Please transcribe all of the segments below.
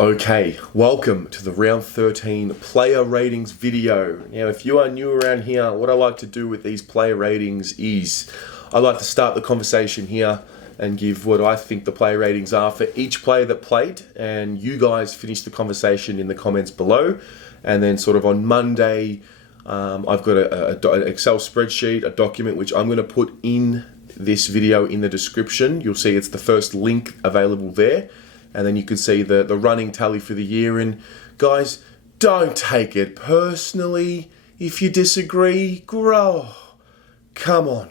Okay, welcome to the round 13 player ratings video. Now, if you are new around here, what I like to do with these player ratings is I like to start the conversation here and give what I think the player ratings are for each player that played, and you guys finish the conversation in the comments below. And then sort of on Monday, I've got an Excel spreadsheet, a document which I'm going to put in this video in the description. You'll see it's the first link available there. And then you can see the running tally for the year. And guys, don't take it personally. If you disagree, grow. Come on.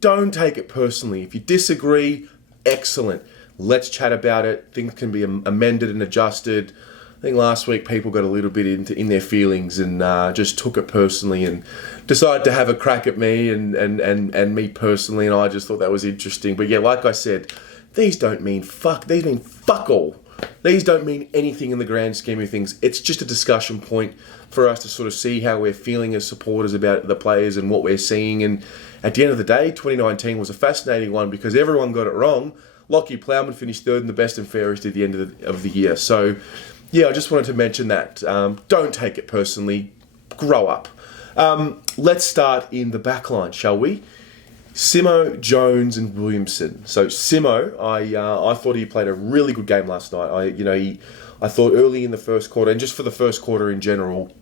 Don't take it personally. If you disagree, excellent. Let's chat about it. Things can be amended and adjusted. I think last week people got a little bit in their feelings and just took it personally and decided to have a crack at me and me personally. And I just thought that was interesting. But yeah, like I said, these don't mean fuck. These mean fuck all. These don't mean anything in the grand scheme of things. It's just a discussion point for us to sort of see how we're feeling as supporters about the players and what we're seeing. And at the end of the day, 2019 was a fascinating one because everyone got it wrong. Lockie Plowman finished third in the best and fairest at the end of the year. So, yeah, I just wanted to mention that. Don't take it personally. Grow up. Let's start in the back line, shall we? Simo, Jones, and Williamson. So Simo, I thought he played a really good game last night. I thought early in the first quarter, and just for the first quarter in general,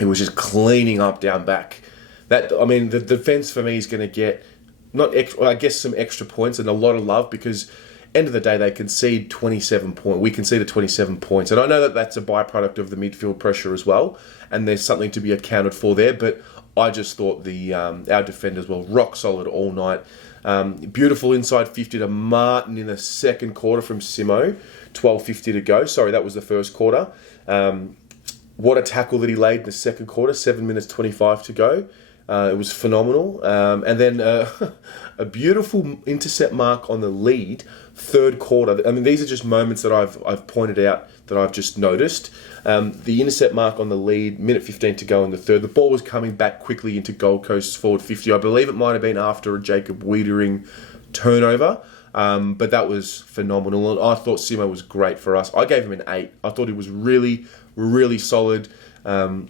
it was just cleaning up down back. The defense for me is going to get some extra points and a lot of love because end of the day they concede 27 points. We conceded 27 points, and I know that that's a byproduct of the midfield pressure as well, and there's something to be accounted for there. But I just thought our defenders were rock solid all night. Beautiful inside 50 to Martin in the second quarter from Simo. 12:50 to go. Sorry, that was the first quarter. What a tackle that he laid in the second quarter. 7 minutes 25 to go. It was phenomenal. And then a beautiful intercept mark on the lead, third quarter. I mean, these are just moments that I've pointed out that I've just noticed. The intercept mark on the lead, minute 15 to go in the third. The ball was coming back quickly into Gold Coast's forward 50. I believe it might have been after a Jacob Wiedering turnover. But that was phenomenal. And I thought Simo was great for us. I gave him an 8. I thought he was really, really solid. And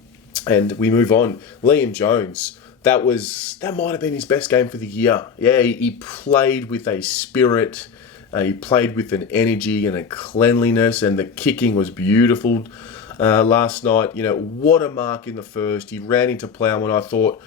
we move on. Liam Jones. That might have been his best game for the year. Yeah, he played with a spirit. He played with an energy and a cleanliness, and the kicking was beautiful last night. You know, what a mark in the first. He ran into Plowman. I thought,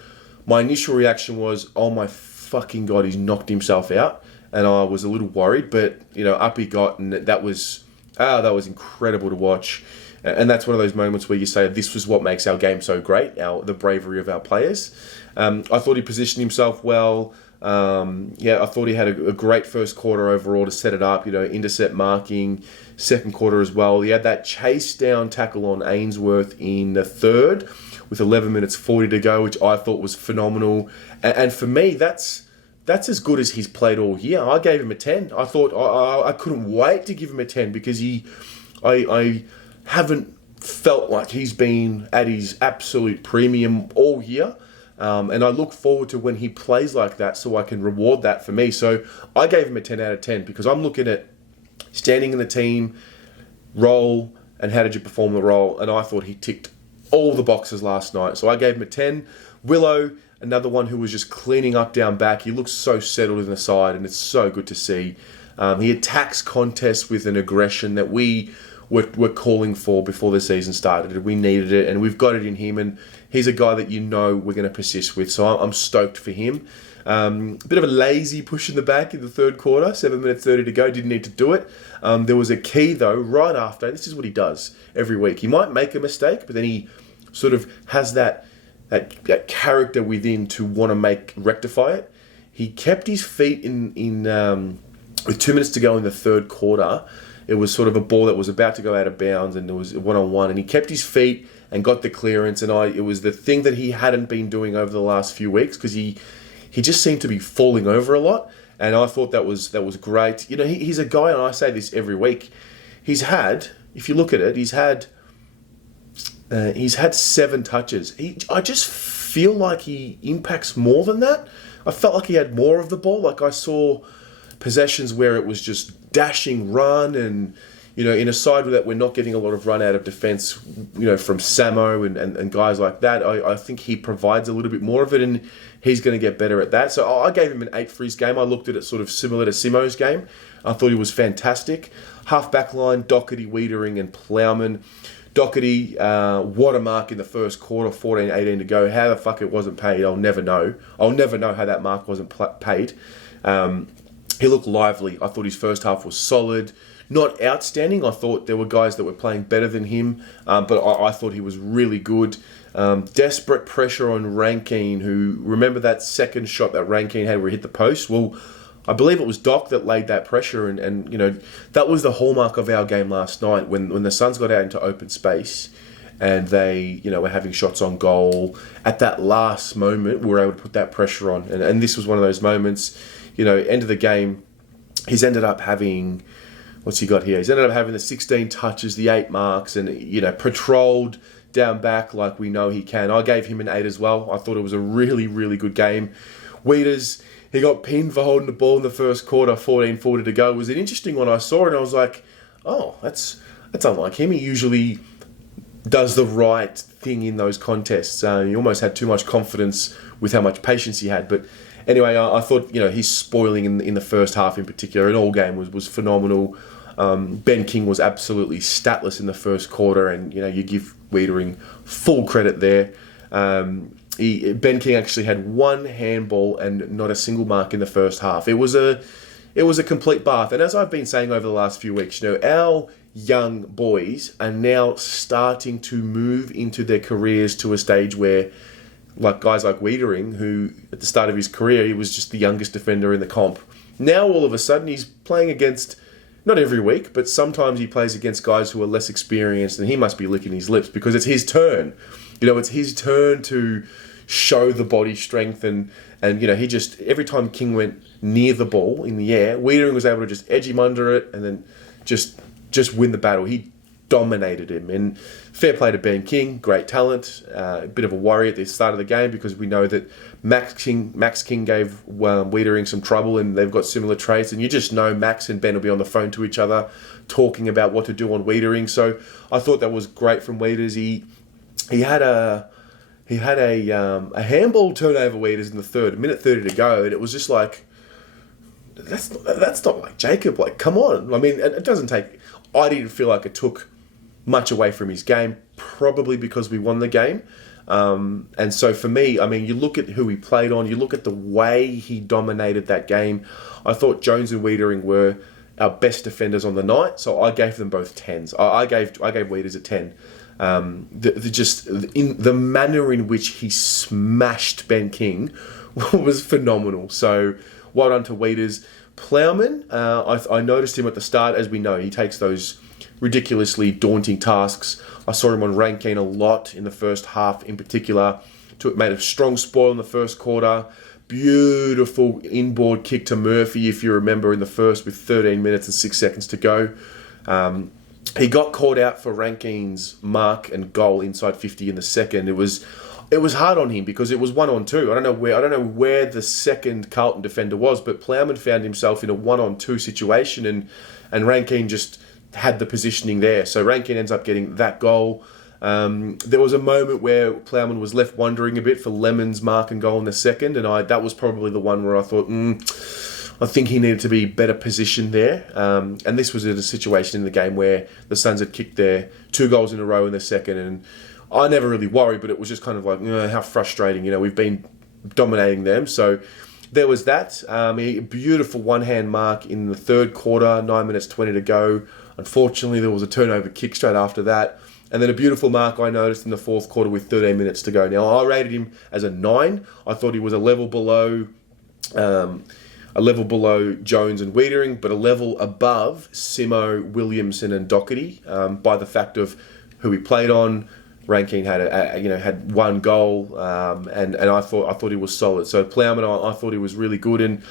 my initial reaction was, oh my fucking God, he's knocked himself out. And I was a little worried, but, you know, up he got, and that was incredible to watch. And that's one of those moments where you say, this was what makes our game so great, the bravery of our players. I thought he positioned himself well. I thought he had a great first quarter overall to set it up, you know, intercept marking, second quarter as well. He had that chase down tackle on Ainsworth in the third with 11 minutes 40 to go, which I thought was phenomenal. And for me, that's as good as he's played all year. I gave him a 10. I thought I couldn't wait to give him a 10 because I haven't felt like he's been at his absolute premium all year. And I look forward to when he plays like that so I can reward that for me. So I gave him a 10 out of 10 because I'm looking at standing in the team, role, and how did you perform the role. And I thought he ticked all the boxes last night. So I gave him a 10. Willow, another one who was just cleaning up down back. He looks so settled in the side, and it's so good to see. He attacks contests with an aggression that we're calling for before the season started. We needed it, and we've got it in him, and he's a guy that you know we're going to persist with, so I'm stoked for him. A bit of a lazy push in the back in the third quarter, 7 minutes 30 to go, didn't need to do it. There was a key, though, right after. This is what he does every week. He might make a mistake, but then he sort of has that character within to want to rectify it. He kept his feet in with 2 minutes to go in the third quarter. It was sort of a ball that was about to go out of bounds, and it was one-on-one, and he kept his feet and got the clearance, and it was the thing that he hadn't been doing over the last few weeks because he just seemed to be falling over a lot, and I thought that was great. You know, he's a guy, and I say this every week, he's had, if you look at it, he's had 7 touches. I just feel like he impacts more than that. I felt like he had more of the ball. Like I saw possessions where it was just dashing run and in a side that we're not getting a lot of run out of defence, from Samo and guys like that, I think he provides a little bit more of it, and he's going to get better at that. So I gave him an 8 for his game. I looked at it sort of similar to Simo's game. I thought he was fantastic. Half-back line, Doherty, Wiedering and Plowman. Doherty, what a mark in the first quarter, 14-18 to go. How the fuck it wasn't paid, I'll never know. I'll never know how that mark wasn't paid. He looked lively. I thought his first half was solid. Not outstanding. I thought there were guys that were playing better than him, but I thought he was really good. Desperate pressure on Rankine, who, remember that second shot that Rankine had where he hit the post? Well, I believe it was Doc that laid that pressure, and that was the hallmark of our game last night when the Suns got out into open space and they were having shots on goal. At that last moment, we were able to put that pressure on, and this was one of those moments. End of the game, he's ended up having... What's he got here? He's ended up having the 16 touches, the 8 marks, and, patrolled down back like we know he can. I gave him an 8 as well. I thought it was a really, really good game. Weeders, he got pinned for holding the ball in the first quarter, 14:40 to go. It was an interesting one I saw, and I was like, oh, that's unlike him. He usually does the right thing in those contests. He almost had too much confidence with how much patience he had. But anyway, I thought, his spoiling in the first half in particular, in all game, was phenomenal. Ben King was absolutely statless in the first quarter, and you give Wiedering full credit there. Ben King actually had 1 handball and not a single mark in the first half. It was a complete bath, and as I've been saying over the last few weeks, our young boys are now starting to move into their careers to a stage where, like guys like Wiedering, who at the start of his career he was just the youngest defender in the comp. Now all of a sudden he's playing against, not every week, but sometimes he plays against guys who are less experienced, and he must be licking his lips because it's his turn. It's his turn to show the body strength, and he just, every time King went near the ball in the air, Wiedering was able to just edge him under it and then just win the battle. He dominated him, and fair play to Ben King, great talent. A bit of a worry at the start of the game because we know that Max King gave Wiedering some trouble, and they've got similar traits, and you just know Max and Ben will be on the phone to each other talking about what to do on Wiedering. So I thought that was great from Wieders. He had a handball turnover, Wieders, in the third, 1:30 to go, and it was just like, that's not like Jacob. Like, come on. I mean, it doesn't take... I didn't feel like it took much away from his game, probably because we won the game. And so for me, I mean, you look at who he played on, you look at the way he dominated that game. I thought Jones and Wiedering were our best defenders on the night, so I gave them both 10s. I gave Wieders a 10. The manner in which he smashed Ben King was phenomenal. So well done to Wieders. Plowman, I noticed him at the start. As we know, he takes those ridiculously daunting tasks. I saw him on Rankine a lot in the first half in particular. Made a strong spoil in the first quarter. Beautiful inboard kick to Murphy, if you remember, in the first with 13 minutes and 6 seconds to go. He got caught out for Rankine's mark and goal inside 50 in the second. It was hard on him because it was 1-on-2. I don't know where the second Carlton defender was, but Plowman found himself in a 1-on-2 situation, and Rankine just had the positioning there. So Rankine ends up getting that goal. There was a moment where Plowman was left wondering a bit for Lemon's mark and goal in the second, and that was probably the one where I thought, I think he needed to be better positioned there. And this was in a situation in the game where the Suns had kicked their 2 goals in a row in the second, and I never really worried, but it was just kind of like, how frustrating. We've been dominating them. So there was that. A beautiful one-hand mark in the third quarter, 9 minutes 20 to go. Unfortunately, there was a turnover kick straight after that. And then a beautiful mark I noticed in the fourth quarter with 13 minutes to go. Now, I rated him as a 9. I thought he was a level below Jones and Wiedering, but a level above Simo, Williamson and Doherty by the fact of who he played on. Rankine had 1 goal, and I thought he was solid. So Plowman, I thought he was really good, and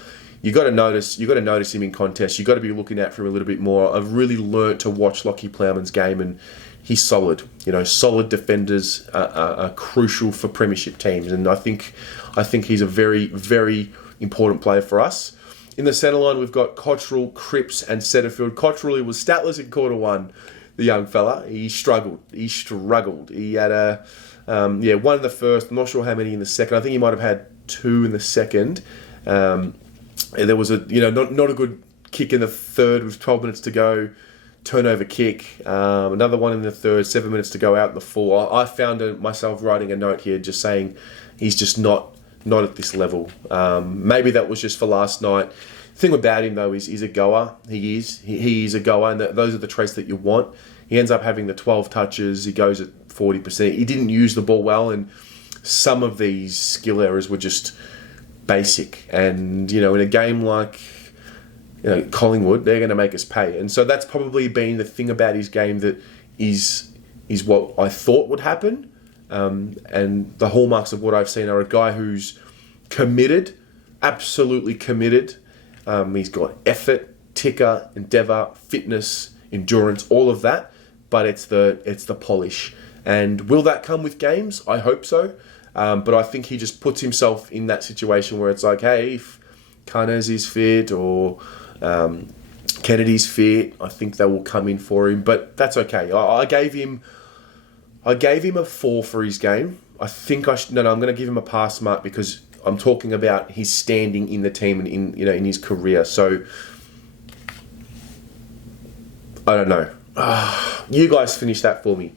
you got to notice him in contests. You got to be looking out for him a little bit more. I've really learnt to watch Lockie Plowman's game, and he's solid. Solid defenders are crucial for premiership teams, and I think he's a very, very important player for us. In the centre line, we've got Cottrell, Cripps, and Setterfield. Cottrell, he was statless in quarter one, the young fella. He struggled. He had one in the first. I'm not sure how many in the second. I think he might have had 2 in the second. And there was not a good kick in the third with 12 minutes to go. Turnover kick. Another one in the third, 7 minutes to go out in the fourth. I found myself writing a note here just saying he's just not at this level. Maybe that was just for last night. The thing about him, though, is he's a goer. He is a goer, and those are the traits that you want. He ends up having the 12 touches. He goes at 40%. He didn't use the ball well, and some of these skill errors were just basic. And, in a game like Collingwood, they're going to make us pay. And so that's probably been the thing about his game that is what I thought would happen. And the hallmarks of what I've seen are a guy who's committed, absolutely committed. He's got effort, ticker, endeavour, fitness, endurance, all of that. But it's the polish. And will that come with games? I hope so. But I think he just puts himself in that situation where it's like, hey, if Cunners is fit or Kennedy's fit, I think they will come in for him. But that's okay. I gave him a 4 for his game. I think I'm going to give him a pass mark because I'm talking about his standing in the team and in his career. So I don't know. You guys finish that for me.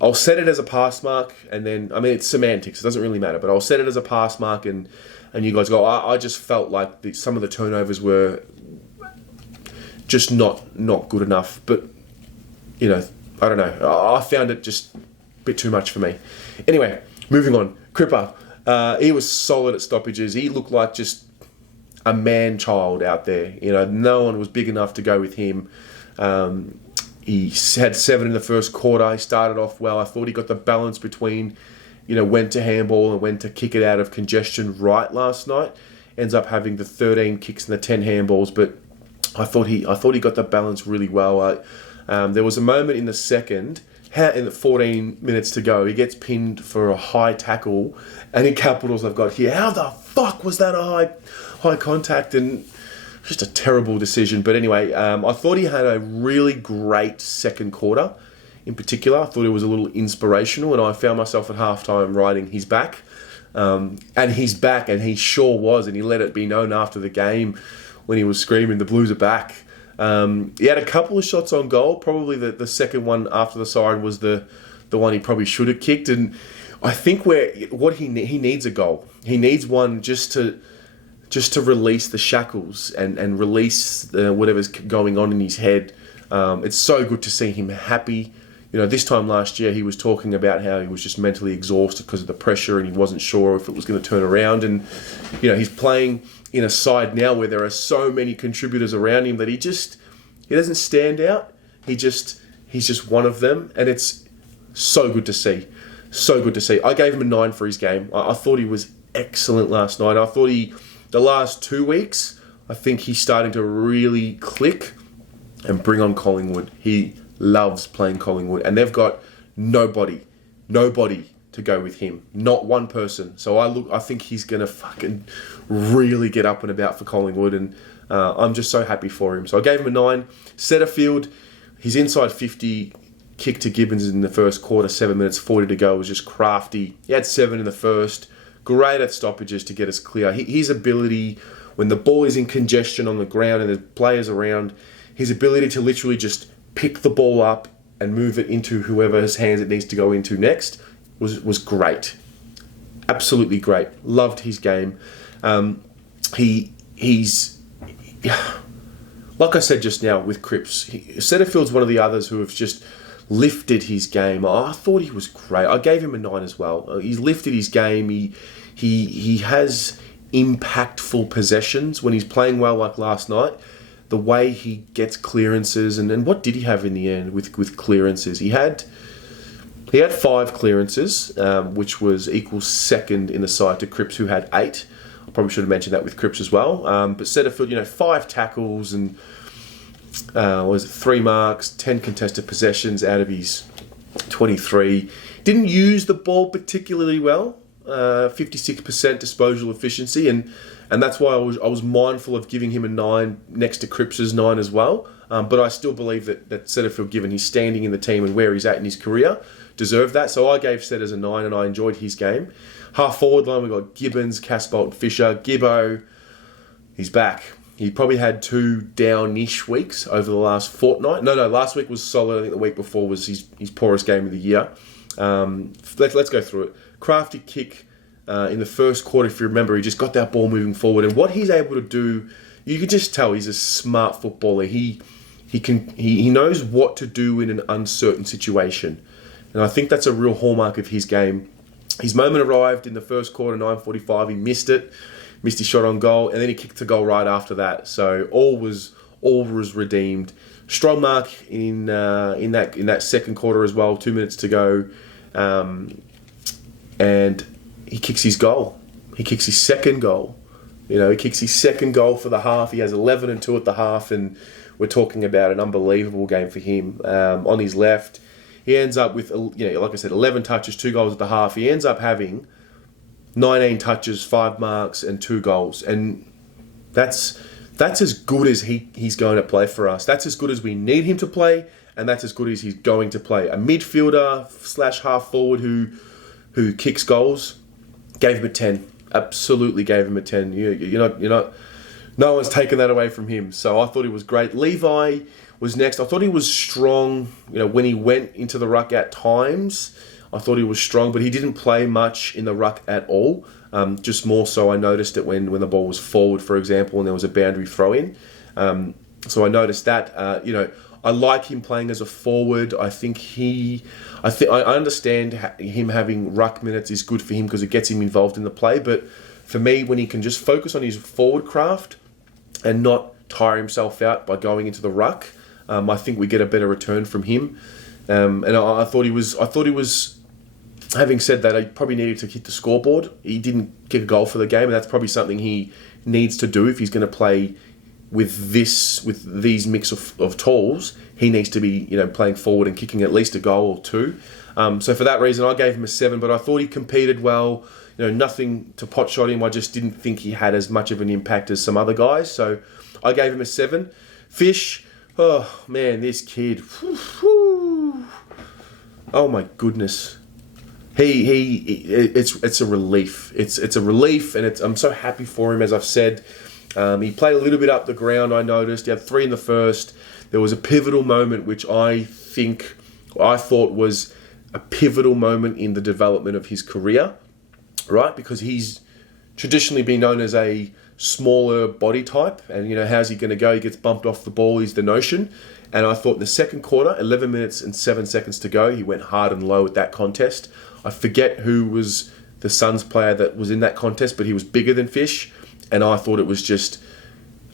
I'll set it as a pass mark, and then it's semantics. It doesn't really matter, but I'll set it as a pass mark, and you guys go. I just felt like some of the turnovers were just not good enough. But I don't know. I found it just a bit too much for me. Anyway, moving on. Cripper, he was solid at stoppages. He looked like just a man-child out there. No one was big enough to go with him. He had 7 in the first quarter. He started off well. I thought he got the balance between, when to handball and when to kick it out of congestion right last night. Ends up having the 13 kicks and the 10 handballs, but I thought he got the balance really well. There was a moment in the second, in the 14 minutes to go, he gets pinned for a high tackle, and in capitals I've got here, how the fuck was that a high contact? And just a terrible decision. But anyway, I thought he had a really great second quarter. In particular, I thought it was a little inspirational, and I found myself at halftime writing, he's back. And he's back, and he sure was, and he let it be known after the game when he was screaming, the Blues are back. He had a couple of shots on goal. Probably the second one after the siren was the one he probably should have kicked. And I think he needs a goal. He needs one just to release the shackles and release whatever's going on in his head. It's so good to see him happy. This time last year, he was talking about how he was just mentally exhausted because of the pressure and he wasn't sure if it was going to turn around. And, he's playing in a side now where there are so many contributors around him that he doesn't stand out. He's just one of them. And it's so good to see. So good to see. I gave him a 9 for his game. I thought he was excellent last night. I thought the last 2 weeks, I think he's starting to really click and bring on Collingwood. He loves playing Collingwood, and they've got nobody to go with him. Not one person. So I think he's gonna fucking really get up and about for Collingwood, and I'm just so happy for him. So I gave him a 9. Setterfield, his inside 50 kick to Gibbons in the first quarter, 7 minutes 40 to go, was just crafty. He had 7 in the first. Great at stoppages to get us clear. His ability, when the ball is in congestion on the ground and there's players around, his ability to literally just pick the ball up and move it into whoever's hands it needs to go into next was great. Absolutely great. Loved his game. He's like I said just now with Cripps, Setterfield's one of the others who have just lifted his game. I thought he was great. I gave him a 9 as well. He's lifted his game. He has impactful possessions when he's playing well like last night. The way he gets clearances, and what did he have in the end with clearances? He had 5 clearances, which was equals second in the side to Cripps, who had 8. I probably should have mentioned that with Cripps as well. But Setterfield, 5 tackles and 3 marks, 10 contested possessions out of his 23. Didn't use the ball particularly well. 56% disposal efficiency, and And that's why I was mindful of giving him a 9 next to Cripps's 9 as well. But I still believe that Setterfield, given his standing in the team and where he's at in his career, deserved that. So I gave Setters a 9 and I enjoyed his game. Half forward line, we've got Gibbons, Casbolt, Fisher. Gibbo, he's back. He probably had 2 down-ish weeks over the last fortnight. No, last week was solid. I think the week before was his poorest game of the year. Let's go through it. Crafty kick in the first quarter, if you remember, he just got that ball moving forward. And what he's able to do, you can just tell he's a smart footballer. He knows what to do in an uncertain situation. And I think that's a real hallmark of his game. His moment arrived in the first quarter, 9:45. He missed his shot on goal, and then he kicked the goal right after that. So all was redeemed. Strong mark in that second quarter as well. 2 minutes to go, and he kicks his goal. He kicks his second goal. He kicks his second goal for the half. He has 11 and 2 at the half, and we're talking about an unbelievable game for him. On his left, he ends up with, like I said, 11 touches, 2 goals at the half. He ends up having 19 touches, 5 marks, and 2 goals. And that's as good as he's going to play for us. That's as good as we need him to play, and that's as good as he's going to play. A midfielder / half forward who kicks goals, gave him a 10. Absolutely gave him a 10. No one's taken that away from him. So I thought he was great. Levi was next. I thought he was strong. When he went into the ruck at times, I thought he was strong, but he didn't play much in the ruck at all. Just more so, I noticed it when the ball was forward, for example, and there was a boundary throw in. So I noticed that. I like him playing as a forward. I understand him having ruck minutes is good for him because it gets him involved in the play. But for me, when he can just focus on his forward craft and not tire himself out by going into the ruck, I think we get a better return from him. And I thought he was. Having said that, he probably needed to hit the scoreboard. He didn't kick a goal for the game, and that's probably something he needs to do if he's going to play with these mix of tools. He needs to be playing forward and kicking at least a goal or 2. So for that reason, I gave him a 7. But I thought he competed well. Nothing to potshot him. I just didn't think he had as much of an impact as some other guys. So I gave him a 7. Fish, oh man, this kid. Oh my goodness. It's a relief. It's a relief, and I'm so happy for him. As I've said, he played a little bit up the ground. I noticed he had 3 in the first. There was a pivotal moment, which I thought was a pivotal moment in the development of his career, right? Because he's traditionally been known as a smaller body type, and how's he going to go? He gets bumped off the ball is the notion. And I thought in the second quarter, 11 minutes and 7 seconds to go, he went hard and low at that contest. I forget who was the Suns player that was in that contest, but he was bigger than Fish, and I thought it was just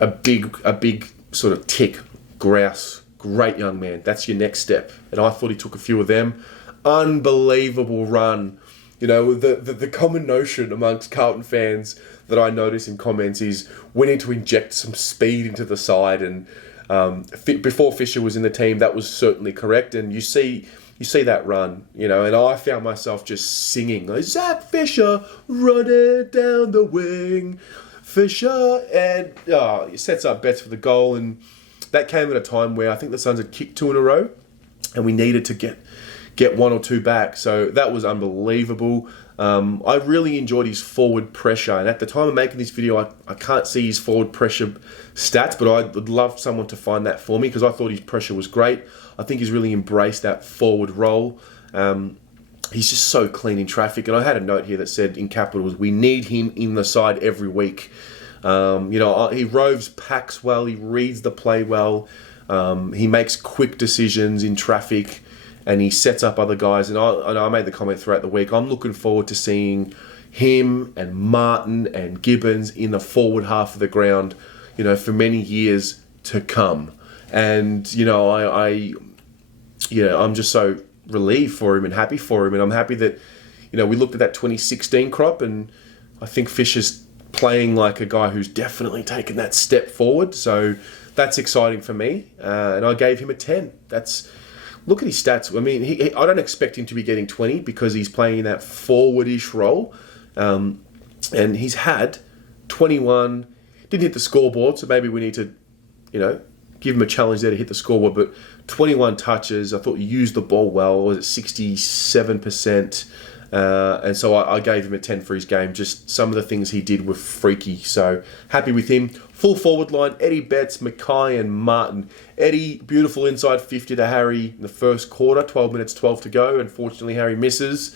a big sort of tick. Grouse, great young man. That's your next step. And I thought he took a few of them. Unbelievable run. The common notion amongst Carlton fans that I notice in comments is we need to inject some speed into the side. And before Fisher was in the team, that was certainly correct. And you see that run, and I found myself just singing, like, Zach Fisher running down the wing, Fisher, and he sets up bets for the goal, and that came at a time where I think the Suns had kicked 2 in a row, and we needed to get 1 or 2 back, so that was unbelievable. I really enjoyed his forward pressure, and at the time of making this video, I can't see his forward pressure stats, but I would love someone to find that for me because I thought his pressure was great. I think he's really embraced that forward role. He's just so clean in traffic, and I had a note here that said in capitals, we need him in the side every week. He roves packs well, he reads the play well, he makes quick decisions in traffic, and he sets up other guys. And I made the comment throughout the week, I'm looking forward to seeing him and Martin and Gibbons in the forward half of the ground, for many years to come. And, I'm just so relieved for him and happy for him. And I'm happy that, we looked at that 2016 crop, and I think Fisher's playing like a guy who's definitely taken that step forward. So that's exciting for me. And I gave him a 10. Look at his stats. I mean, I don't expect him to be getting 20 because he's playing in that forward-ish role. And he's had 21. Didn't hit the scoreboard, so maybe we need to, give him a challenge there to hit the scoreboard. But 21 touches. I thought he used the ball well. Was it 67%? And so I gave him a 10 for his game. Just some of the things he did were freaky. So happy with him. Full forward line, Eddie Betts, Mackay and Martin. Eddie, beautiful inside 50 to Harry in the first quarter. 12 minutes, 12 to go. Unfortunately, Harry misses.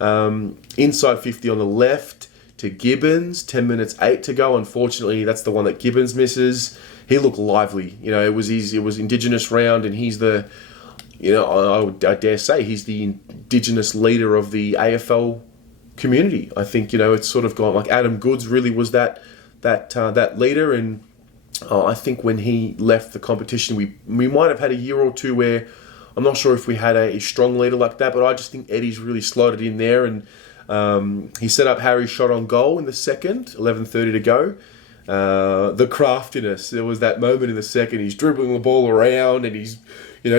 Inside 50 on the left to Gibbons. 10 minutes, 8 to go. Unfortunately, that's the one that Gibbons misses. He looked lively. It was Indigenous round, and he's the... I dare say he's the Indigenous leader of the AFL community. I think, it's sort of gone like Adam Goods really was that leader. And I think when he left the competition, we might have had a year or two where I'm not sure if we had a strong leader like that, but I just think Eddie's really slotted in there. And he set up Harry's shot on goal in the second, 11:30 to go. The craftiness. There was that moment in the second. He's dribbling the ball around and he's,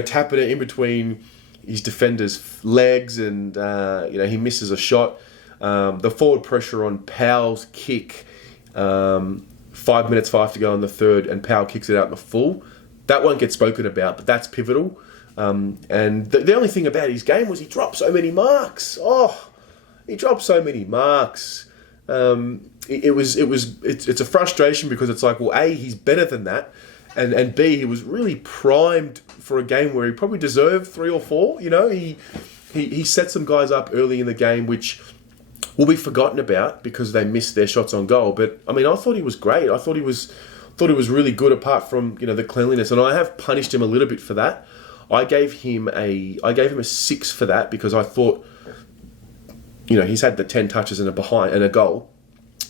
tapping it in between his defender's legs, and he misses a shot. The forward pressure on Powell's kick. 5 minutes, 5 to go in the third, and Powell kicks it out in the full. That won't get spoken about, but that's pivotal. And the only thing about his game was he dropped so many marks. He dropped so many marks. It's a frustration because it's like, well, A, he's better than that, and B, he was really primed for a game where he probably deserved 3 or 4. He set some guys up early in the game which will be forgotten about because they missed their shots on goal. But I thought he was great. I thought he was really good apart from the cleanliness, and I have punished him a little bit for that. I gave him a 6 for that because I thought, he's had the 10 touches and a goal.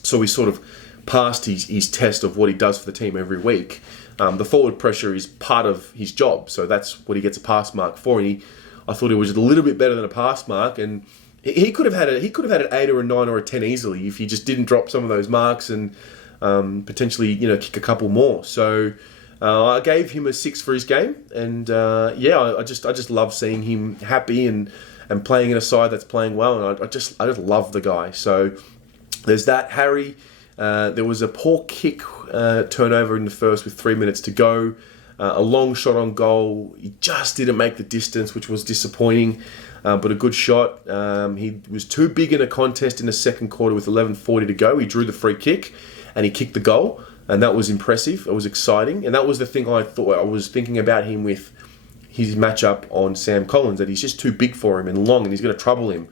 So he sort of passed his test of what he does for the team every week. The forward pressure is part of his job, so that's what he gets a pass mark for. And I thought it was a little bit better than a pass mark, and he could have had an 8 or a 9 or a 10 easily if he just didn't drop some of those marks and potentially kick a couple more. So I gave him a 6 for his game, and I just love seeing him happy and playing in a side that's playing well, and I just love the guy. So there's that. Harry, there was a poor kick turnover in the first with 3 minutes to go. A long shot on goal. He just didn't make the distance, which was disappointing, but a good shot. He was too big in a contest in the second quarter with 11:40 to go. He drew the free kick and he kicked the goal, and that was impressive. It was exciting, and that was the thing I was thinking about him with his matchup on Sam Collins, that he's just too big for him and long, and he's going to trouble him.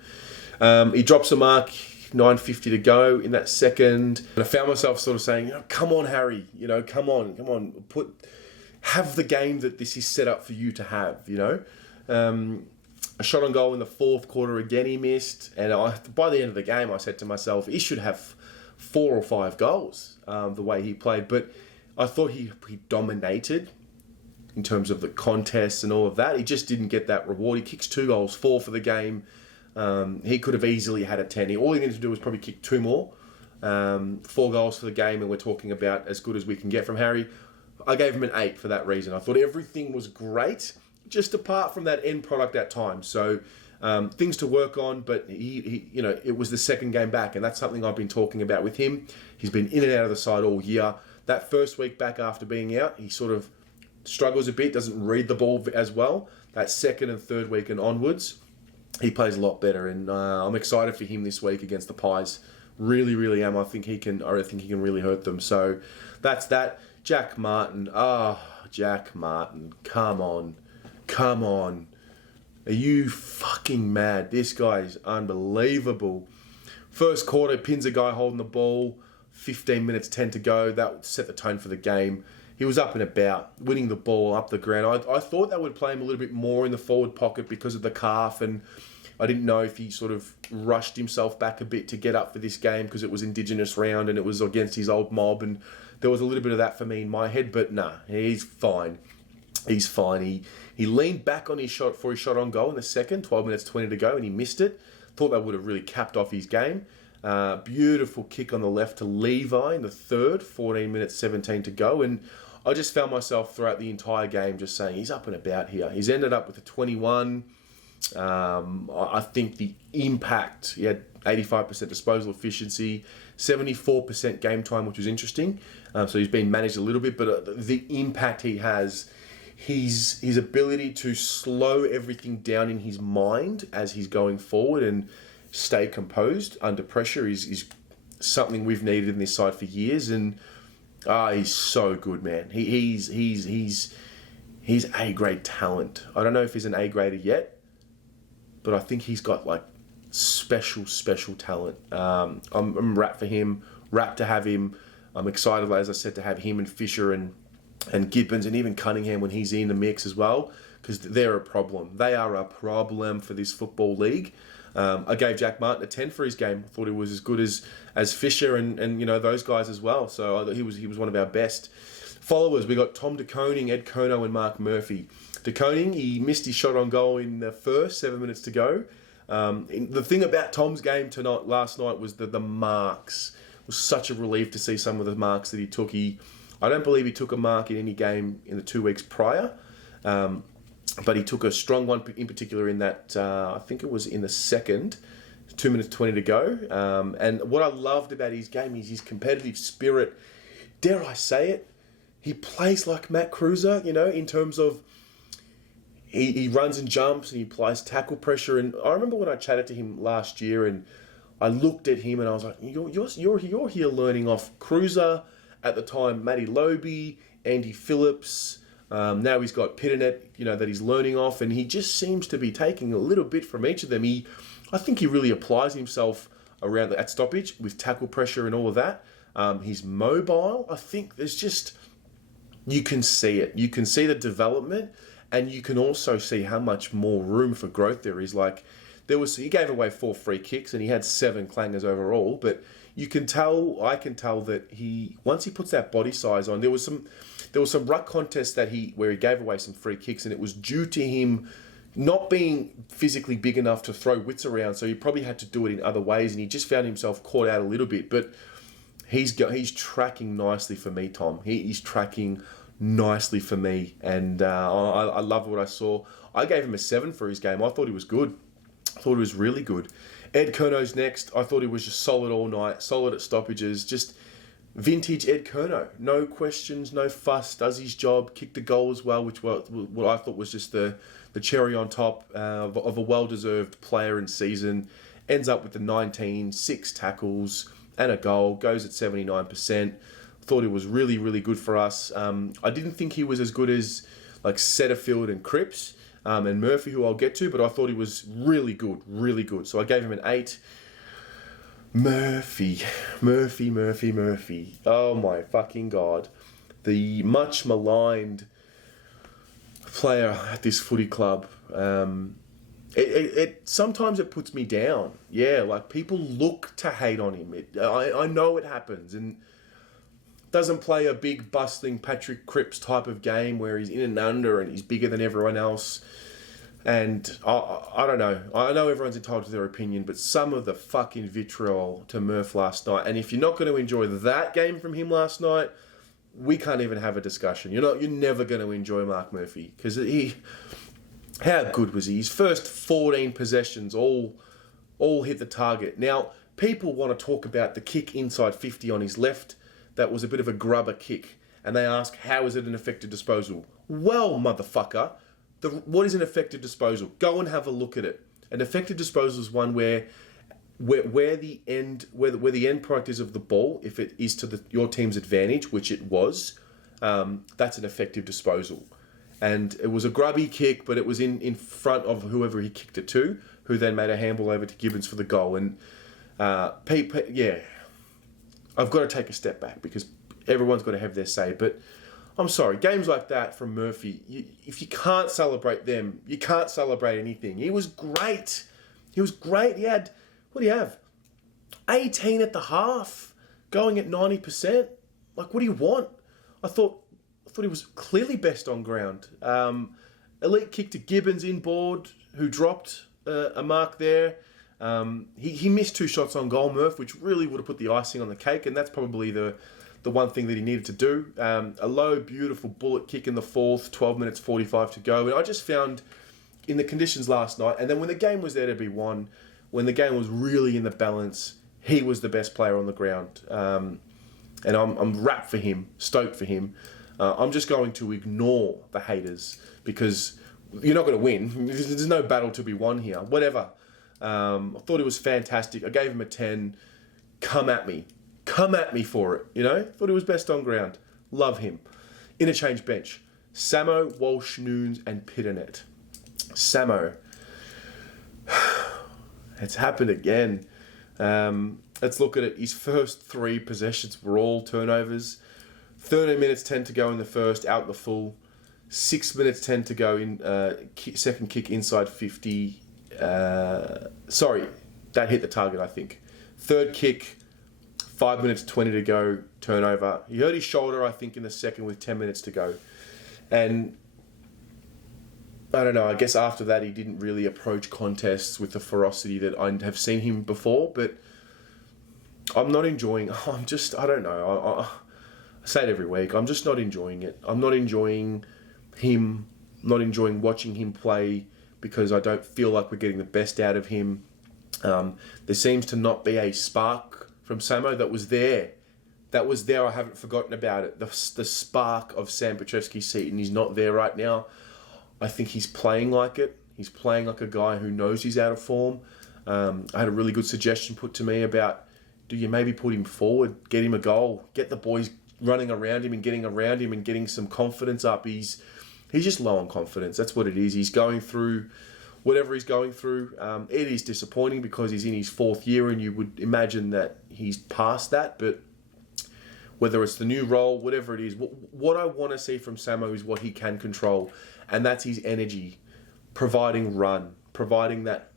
He drops a mark. 9:50 to go in that second. And I found myself sort of saying, come on, Harry, come on, have the game that this is set up for you to have, A shot on goal in the fourth quarter again he missed. And by the end of the game, I said to myself, he should have 4 or 5 goals the way he played. But I thought he dominated in terms of the contests and all of that. He just didn't get that reward. He kicks 2 goals, 4 for the game. He could have easily had a 10. All he needed to do was probably kick 2 more. 4 goals for the game, and we're talking about as good as we can get from Harry. I gave him an 8 for that reason. I thought everything was great, just apart from that end product at times. So things to work on, but he it was the second game back, and that's something I've been talking about with him. He's been in and out of the side all year. That first week back after being out, he sort of struggles a bit, doesn't read the ball as well. That second and third week and onwards, he plays a lot better, and I'm excited for him this week against the Pies. Really, really am. I think he can really hurt them. So that's that. Jack Martin. Jack Martin. Come on. Are you fucking mad? This guy is unbelievable. First quarter, pins a guy holding the ball. 15 minutes, 10 to go. That set the tone for the game. He was up and about, winning the ball up the ground. I thought that would play him a little bit more in the forward pocket because of the calf, and I didn't know if he sort of rushed himself back a bit to get up for this game because it was Indigenous round and it was against his old mob, and there was a little bit of that for me in my head, but nah, he's fine. He's fine. He leaned back on his shot on goal in the second, 12 minutes, 20 to go, and he missed it. Thought that would have really capped off his game. Beautiful kick on the left to Levi in the third, 14 minutes, 17 to go, and I just found myself throughout the entire game just saying, he's up and about here. He's ended up with a 21. I think the impact, he had 85% disposal efficiency, 74% game time, which was interesting. So he's been managed a little bit, but the impact he has, his ability to slow everything down in his mind as he's going forward and stay composed under pressure is something we've needed in this side for years. And he's so good, man. He's A-grade talent. I don't know if he's an A-grader yet, but I think he's got like special talent. I'm rapt for him, rapt to have him. I'm excited, as I said, to have him and Fisher and Gibbons and even Cunningham when he's in the mix as well, because they're a problem. They are a problem for this football league. I gave Jack Martin a 10 for his game. I thought he was as good as Fisher and you know those guys as well. So I thought he was one of our best followers. We got Tom De Koning, Ed Kerno, and Mark Murphy. De Koning, he missed his shot on goal in the first 7 minutes to go. The thing about Tom's game last night was the marks. It was such a relief to see some of the marks that he took. I don't believe he took a mark in any game in the 2 weeks prior, but he took a strong one in particular in that, I think it was in the second, 2 minutes 20 to go. And what I loved about his game is his competitive spirit. Dare I say it? He plays like Matt Cruiser, you know, in terms of he runs and jumps and he applies tackle pressure. And I remember when I chatted to him last year and I looked at him and I was like, you're here learning off Cruiser. At the time, Matty Lobe, Andy Phillips. Now he's got Pitternet, you know, that he's learning off, and he just seems to be taking a little bit from each of them. I think he really applies himself around at stoppage with tackle pressure and all of that. He's mobile. I think there's just, you can see it. You can see the development, and you can also see how much more room for growth there is. Like he gave away 4 free kicks and he had 7 clangers overall, but I can tell that once he puts that body size on, there was some ruck contests where he gave away some free kicks, and it was due to him not being physically big enough to throw wits around, so he probably had to do it in other ways, and he just found himself caught out a little bit. But he's tracking nicely for me, Tom. He's tracking nicely for me, and I love what I saw. I gave him a 7 for his game. I thought he was good. I thought he was really good. Ed Kerno's next. I thought he was just solid all night, solid at stoppages, just vintage Ed Kerno. No questions, no fuss, does his job, kicked the goal as well, which what I thought was just the cherry on top of a well-deserved player and season. Ends up with the 19, 6 tackles and a goal, goes at 79%. Thought it was really, really good for us. I didn't think he was as good as like Setterfield and Cripps, and Murphy, who I'll get to, but I thought he was really good, really good. So I gave him an 8. Murphy. Oh my fucking God. The much maligned player at this footy club. Sometimes it puts me down. Yeah, like people look to hate on him. I know it happens, and doesn't play a big bustling Patrick Cripps type of game where he's in and under and he's bigger than everyone else. And I don't know. I know everyone's entitled to their opinion, but some of the fucking vitriol to Murph last night. And if you're not going to enjoy that game from him last night, we can't even have a discussion. You're never going to enjoy Mark Murphy, because how good was he? His first 14 possessions all hit the target. Now, people want to talk about the kick inside 50 on his left. That was a bit of a grubber kick. And they ask, how is it an effective disposal? Well, motherfucker, what is an effective disposal? Go and have a look at it. An effective disposal is one where the end product is of the ball, if it is to your team's advantage, which it was, that's an effective disposal. And it was a grubby kick, but it was in front of whoever he kicked it to, who then made a handball over to Gibbons for the goal. And yeah, I've got to take a step back because everyone's got to have their say. But I'm sorry, games like that from Murphy, if you can't celebrate them, you can't celebrate anything. He was great. He had, what do you have? 18 at the half, going at 90%. Like, what do you want? I thought he was clearly best on ground. Elite kick to Gibbons inboard, who dropped a mark there. He missed 2 shots on goal, Murph, which really would have put the icing on the cake, and that's probably the one thing that he needed to do. A low, beautiful bullet kick in the 4th, 12 minutes 45 to go. And I just found in the conditions last night, and then when the game was there to be won, when the game was really in the balance, he was the best player on the ground. And I'm rapt for him, stoked for him. I'm just going to ignore the haters because you're not going to win. There's no battle to be won here. Whatever. I thought it was fantastic. I gave him a 10. Come at me. Come at me for it. Thought he was best on ground. Love him. Interchange bench. Samo, Walsh, Nunes, and Pitternet. Samo. It's happened again. Let's look at it. His first 3 possessions were all turnovers. 13 minutes, 10 to go in the first, out the full. 6 minutes, 10 to go in second kick inside 50. Sorry, that hit the target, I think. Third kick, 5 minutes, 20 to go, turnover. He hurt his shoulder, I think, in the second with 10 minutes to go. And I don't know, I guess after that he didn't really approach contests with the ferocity that I have seen him before, but I'm not enjoying, I don't know, I say it every week, I'm just not enjoying it. I'm not enjoying him, not enjoying watching him play because I don't feel like we're getting the best out of him. There seems to not be a spark from Samo that was there. That was there, I haven't forgotten about it. The spark of Sam Petrevski-Seton is not there right now. I think he's playing like it. He's playing like a guy who knows he's out of form. I had a really good suggestion put to me about, do you maybe put him forward, get him a goal, get the boys running around him and getting around him and getting some confidence up. He's just low on confidence. That's what it is. He's going through whatever he's going through. It is disappointing because he's in his 4th year and you would imagine that he's past that. But whether it's the new role, whatever it is, what I want to see from Samo is what he can control. And that's his energy, providing run, providing that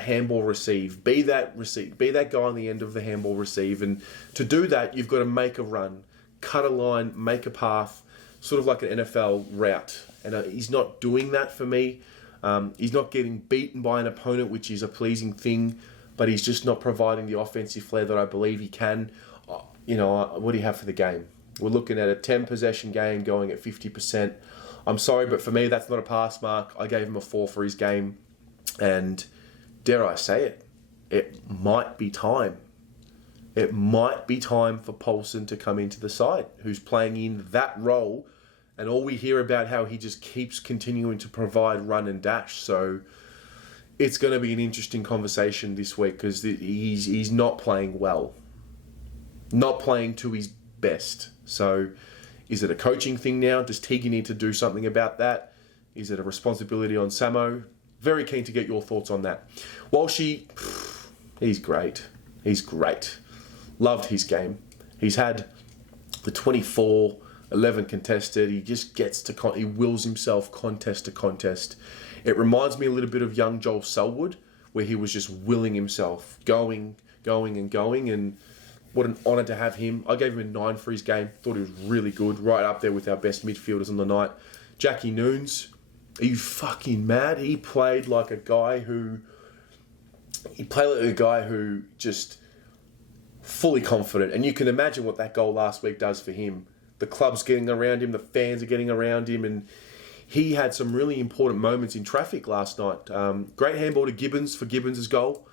handball receive. Be that guy on the end of the handball receive. And to do that, you've got to make a run, cut a line, make a path, sort of like an NFL route. And he's not doing that for me. He's not getting beaten by an opponent, which is a pleasing thing, but he's just not providing the offensive flair that I believe he can. What do you have for the game? We're looking at a 10 possession game going at 50%. I'm sorry, but for me, that's not a pass mark. I gave him a 4 for his game. And dare I say it, it might be time. It might be time for Paulson to come into the side, who's playing in that role. And all we hear about how he just keeps continuing to provide run and dash. So it's going to be an interesting conversation this week because he's not playing well. Not playing to his best. So is it a coaching thing now? Does Teague need to do something about that? Is it a responsibility on Samo? Very keen to get your thoughts on that. Walshy, he's great. He's great. Loved his game. He's had the 24, 11 contested. He just gets to, he wills himself contest to contest. It reminds me a little bit of young Joel Selwood, where he was just willing himself, going, and what an honour to have him. I gave him a 9 for his game. Thought he was really good. Right up there with our best midfielders on the night. Jackie Nunes, are you fucking mad? He played like a guy who just fully confident. And you can imagine what that goal last week does for him. The club's getting around him. The fans are getting around him. And he had some really important moments in traffic last night. Great handball to Gibbons for Gibbons' goal.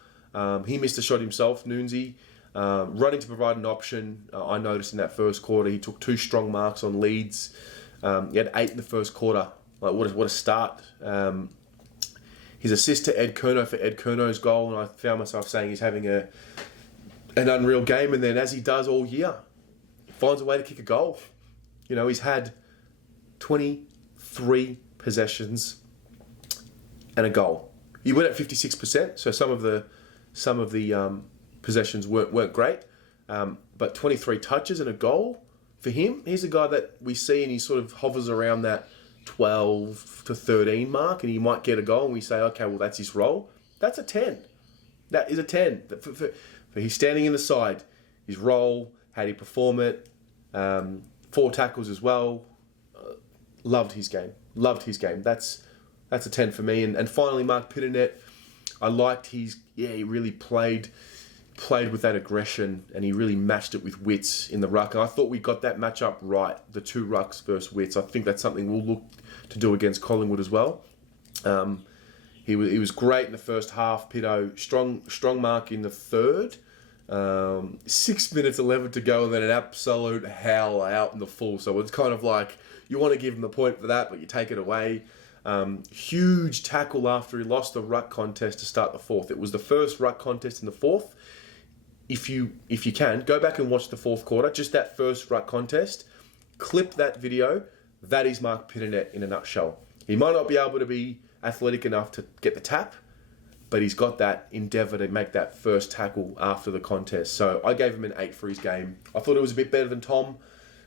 He missed a shot himself, Nunesy. Running to provide an option. I noticed in that first quarter he took 2 strong marks on Leeds. He had 8 in the first quarter. Like what a start. His assist to Ed Curnow for Ed Curnow's goal, and I found myself saying he's having an unreal game. And then as he does all year, he finds a way to kick a goal. He's had 23 possessions and a goal. He went at 56%, so some of the possessions weren't great, but 23 touches and a goal for him. He's a guy that we see and he sort of hovers around that 12 to 13 mark, and he might get a goal and we say, okay, well, that's his role. That's a 10. That is a 10. For he's standing in the side, his role, how did he perform it, 4 tackles as well. Loved his game. That's a 10 for me. And finally, Mark Pitternet, I liked he really played with that aggression, and he really matched it with Wits in the ruck. And I thought we got that match up right, the 2 rucks versus Wits. I think that's something we'll look to do against Collingwood as well. He was great in the first half. Pito, strong mark in the third. 6 minutes 11 to go, and then an absolute howl out in the full. So it's kind of like you want to give him the point for that, but you take it away. Huge tackle after he lost the ruck contest to start the fourth. It was the first ruck contest in the fourth. If you can, go back and watch the fourth quarter, just that first ruck contest. Clip that video. That is Mark Pitternet in a nutshell. He might not be able to be athletic enough to get the tap, but he's got that endeavour to make that first tackle after the contest. So I gave him an 8 for his game. I thought it was a bit better than Tom,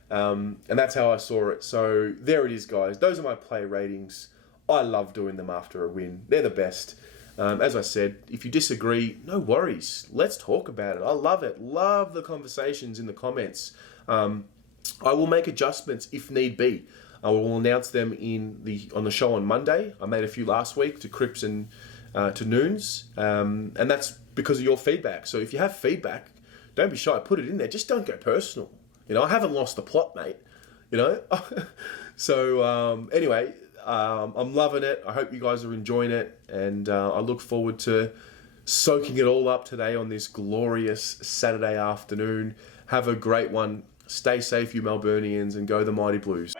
and that's how I saw it. So there it is, guys. Those are my player ratings. I love doing them after a win. They're the best. As I said, if you disagree, no worries. Let's talk about it. I love it. Love the conversations in the comments. I will make adjustments if need be. I will announce them on the show on Monday. I made a few last week to Crips and to Noons, and that's because of your feedback. So if you have feedback, don't be shy. Put it in there. Just don't go personal. I haven't lost the plot, mate. So anyway, I'm loving it. I hope you guys are enjoying it, and I look forward to soaking it all up today on this glorious Saturday afternoon. Have a great one. Stay safe, you Melburnians, and go the Mighty Blues.